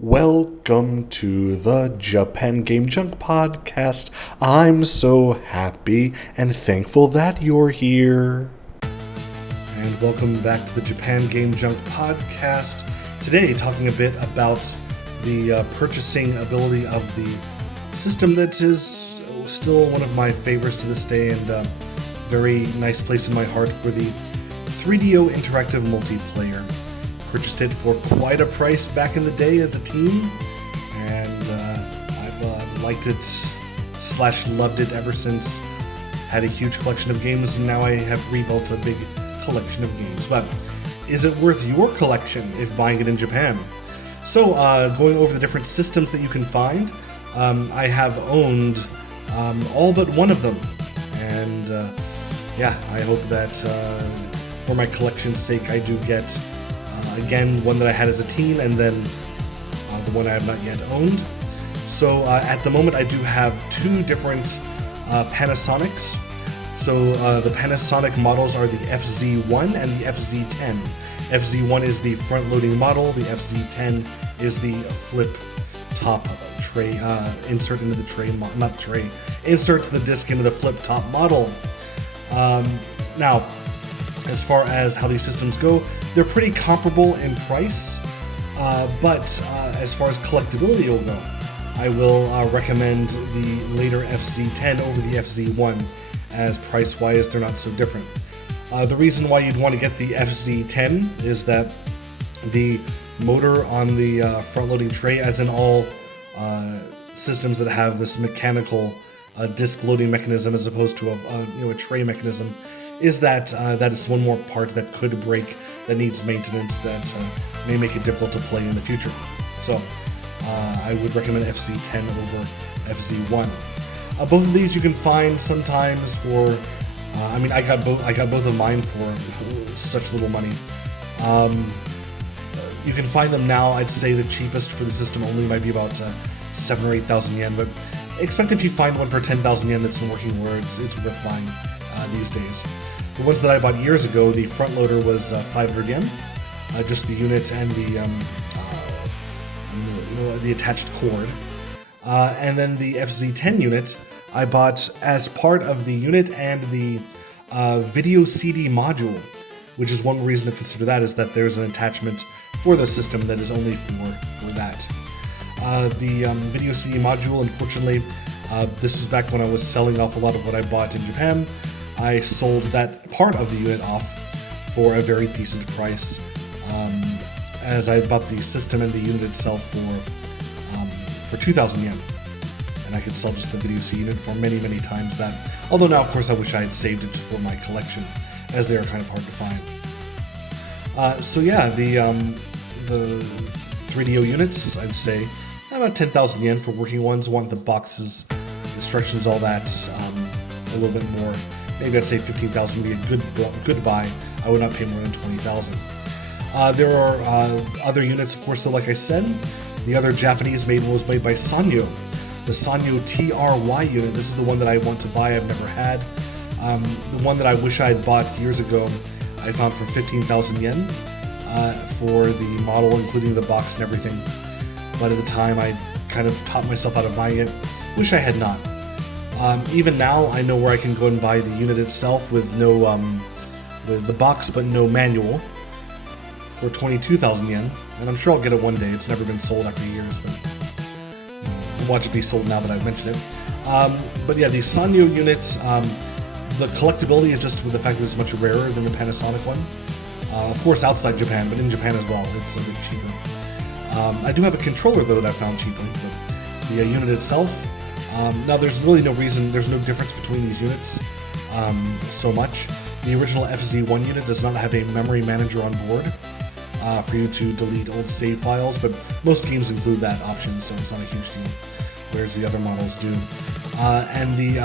Welcome to the Japan Game Junk podcast. I'm so happy and thankful that you're here. And welcome back to the Japan Game Junk podcast. Today, talking a bit about the purchasing ability of the system that is still one of my favorites to this day and a very nice place in my heart for the 3DO interactive multiplayer. Purchased it for quite a price back in the day as a teen, and I've liked it / loved it ever since. Had a huge collection of games, and now I have rebuilt a big collection of games. But is it worth your collection if buying it in Japan? So, going over the different systems that you can find, I have owned all but one of them, and I hope that for my collection's sake I do get again, one that I had as a teen, and then the one I have not yet owned. So at the moment I do have two different Panasonics. So the Panasonic models are the FZ1 and the FZ10. FZ1 is the front-loading model, the FZ10 is the flip top tray, insert into the tray, not tray, insert the disc into the flip top model. Now, as far as how these systems go, they're pretty comparable in price, but as far as collectability will go, I will recommend the later FZ10 over the FZ1, as price-wise they're not so different. The reason why you'd want to get the FZ10 is that the motor on the front-loading tray, as in all systems that have this mechanical disc loading mechanism as opposed to a tray mechanism, is that that is one more part that could break, that needs maintenance, that may make it difficult to play in the future. So I would recommend FZ10 over FZ1. Both of these you can find sometimes for, I got both of mine for such little money. You can find them now. I'd say the cheapest for the system only might be about 7,000 or 8,000 yen, but expect if you find one for 10,000 yen that's in working order, it's worth buying these days. The ones that I bought years ago, the front loader was 500 yen, just the unit and the attached cord. And then the FZ10 unit I bought as part of the unit and the video CD module, which is one reason to consider that, is that there's an attachment for the system that is only for that. The video CD module, unfortunately, this is back when I was selling off a lot of what I bought in Japan. I sold that part of the unit off for a very decent price, as I bought the system and the unit itself for 2,000 yen, and I could sell just the video C unit for many, many times that. Although now, of course, I wish I had saved it for my collection, as they are kind of hard to find. The 3DO units, I'd say about 10,000 yen for working ones. Want the boxes, instructions, all that, a little bit more. Maybe I'd say 15,000 would be a good buy. I would not pay more than 20,000. There are other units, of course, so like I said, the other Japanese made one was made by Sanyo. The Sanyo TRY unit, this is the one that I want to buy, I've never had. The one that I wish I had bought years ago, I found for 15,000 yen for the model, including the box and everything. But at the time, I kind of taught myself out of buying it. Wish I had not. Even now, I know where I can go and buy the unit itself with no, with the box but no manual for 22,000 yen, and I'm sure I'll get it one day. It's never been sold after years, but I'll watch it be sold now that I've mentioned it. But yeah, the Sanyo units, the collectability is just with the fact that it's much rarer than the Panasonic one. Of course, outside Japan, but in Japan as well, it's a bit cheaper. I do have a controller though that I found cheaply, but the unit itself. Now, there's really no reason, there's no difference between these units so much. The original FZ1 unit does not have a memory manager on board for you to delete old save files, but most games include that option, so it's not a huge deal, whereas the other models do. And the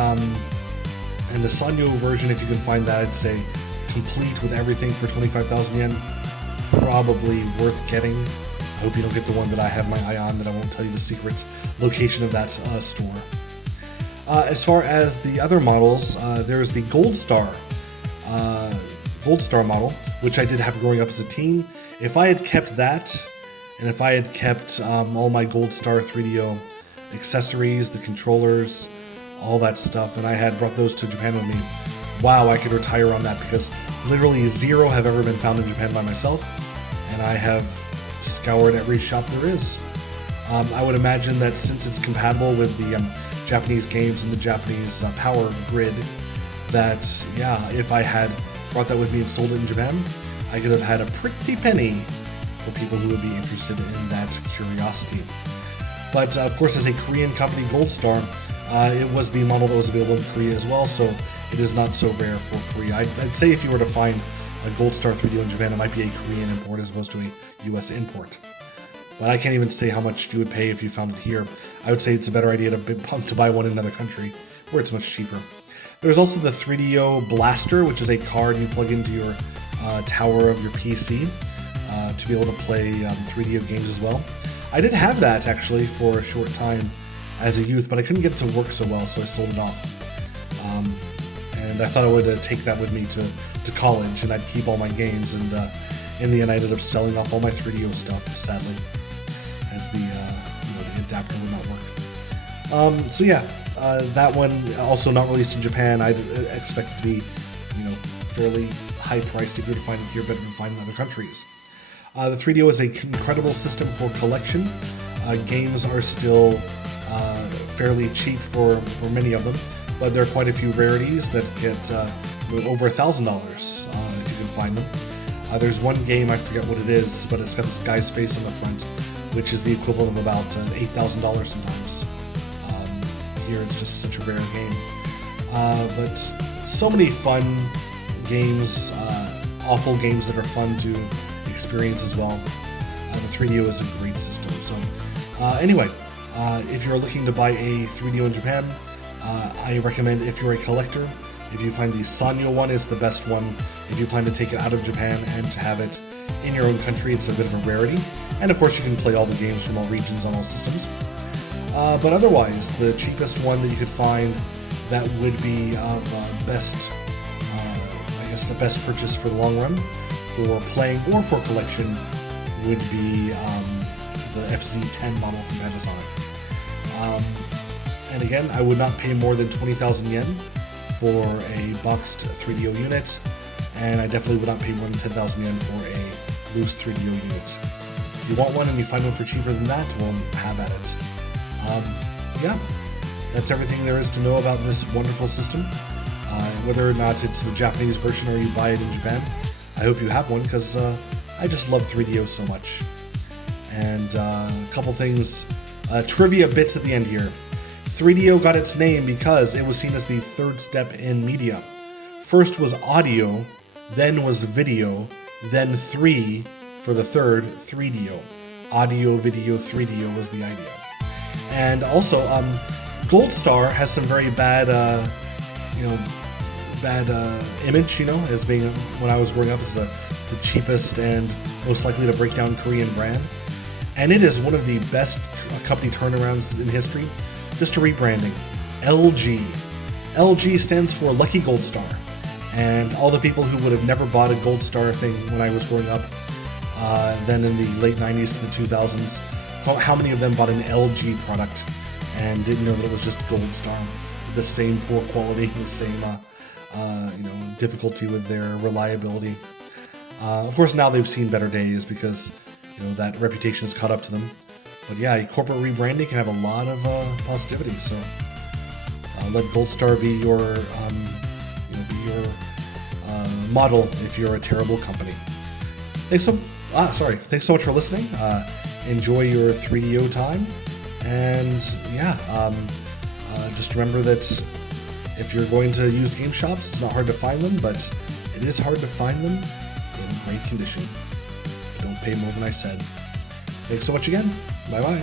Sanyo version, if you can find that, I'd say complete with everything for 25,000 yen, probably worth getting. I hope you don't get the one that I have my eye on, that I won't tell you the secret location of that store. As far as the other models, there's the Gold Star model, which I did have growing up as a teen. If I had kept that, And if I had kept all my Gold Star 3DO accessories, the controllers, all that stuff, and I had brought those to Japan with me, wow, I could retire on that, because literally 0 have ever been found in Japan by myself, and I have scoured every shop there is. I would imagine that since it's compatible with the Japanese games and the Japanese power grid, that, yeah, if I had brought that with me and sold it in Japan, I could have had a pretty penny for people who would be interested in that curiosity. But of course, as a Korean company, Gold Star, it was the model that was available in Korea as well, so it is not so rare for Korea. I'd say if you were to find a Gold Star 3DO in Japan, it might be a Korean import as opposed to a US import. But I can't even say how much you would pay if you found it here. I would say it's a better idea to buy one in another country, where it's much cheaper. There's also the 3DO Blaster, which is a card you plug into your tower of your PC to be able to play 3DO games as well. I did have that, actually, for a short time as a youth, but I couldn't get it to work so well, so I sold it off. And I thought I would take that with me to college, and I'd keep all my games, and in the end I ended up selling off all my 3DO stuff, sadly, as the adapter would not work. So yeah, that one also not released in Japan. I'd expect it to be, fairly high priced if you were to find it here, better to find in other countries. The 3DO is an incredible system for collection. Games are still fairly cheap for many of them, but there are quite a few rarities that get over $1,000 if you can find them. There's one game, I forget what it is, but it's got this guy's face on the front, which is the equivalent of about $8,000 sometimes. Here it's just such a rare game. But so many fun games, awful games that are fun to experience as well. The 3DO is a great system. So anyway, if you're looking to buy a 3DO in Japan, I recommend, if you're a collector, if you find the Sanyo one is the best one. If you plan to take it out of Japan and to have it in your own country, it's a bit of a rarity. And of course you can play all the games from all regions on all systems. But otherwise, the cheapest one that you could find that would be of the best purchase for the long run, for playing or for collection, would be the FZ10 model from Panasonic. And again, I would not pay more than 20,000 yen for a boxed 3DO unit, and I definitely would not pay more than 10,000 yen for a loose 3DO unit. If you want one and you find one for cheaper than that, well, have at it. Yeah, that's everything there is to know about this wonderful system. Whether or not it's the Japanese version or you buy it in Japan, I hope you have one, because I just love 3DO so much. And a couple things, trivia bits at the end here. 3DO got its name because it was seen as the third step in media. First was audio, then was video, then 3 for the third, 3DO. Audio, video, 3DO was the idea. And also, Gold Star has some very bad image, as being, when I was growing up, as the cheapest and most likely to break down Korean brand. And it is one of the best company turnarounds in history. Just a rebranding. LG. LG stands for Lucky Gold Star. And all the people who would have never bought a Gold Star thing when I was growing up, then in the late 90s to the 2000s, how many of them bought an LG product and didn't know that it was just Gold Star? The same poor quality, the same difficulty with their reliability. Of course, now they've seen better days because that reputation has caught up to them. But yeah, corporate rebranding can have a lot of positivity. So let Gold Star be your model if you're a terrible company. Thanks so much for listening. Enjoy your 3DO time, and yeah, just remember that if you're going to used game shops, it's not hard to find them, but it is hard to find them in great condition. Don't pay more than I said. Thanks so much again. Bye-bye.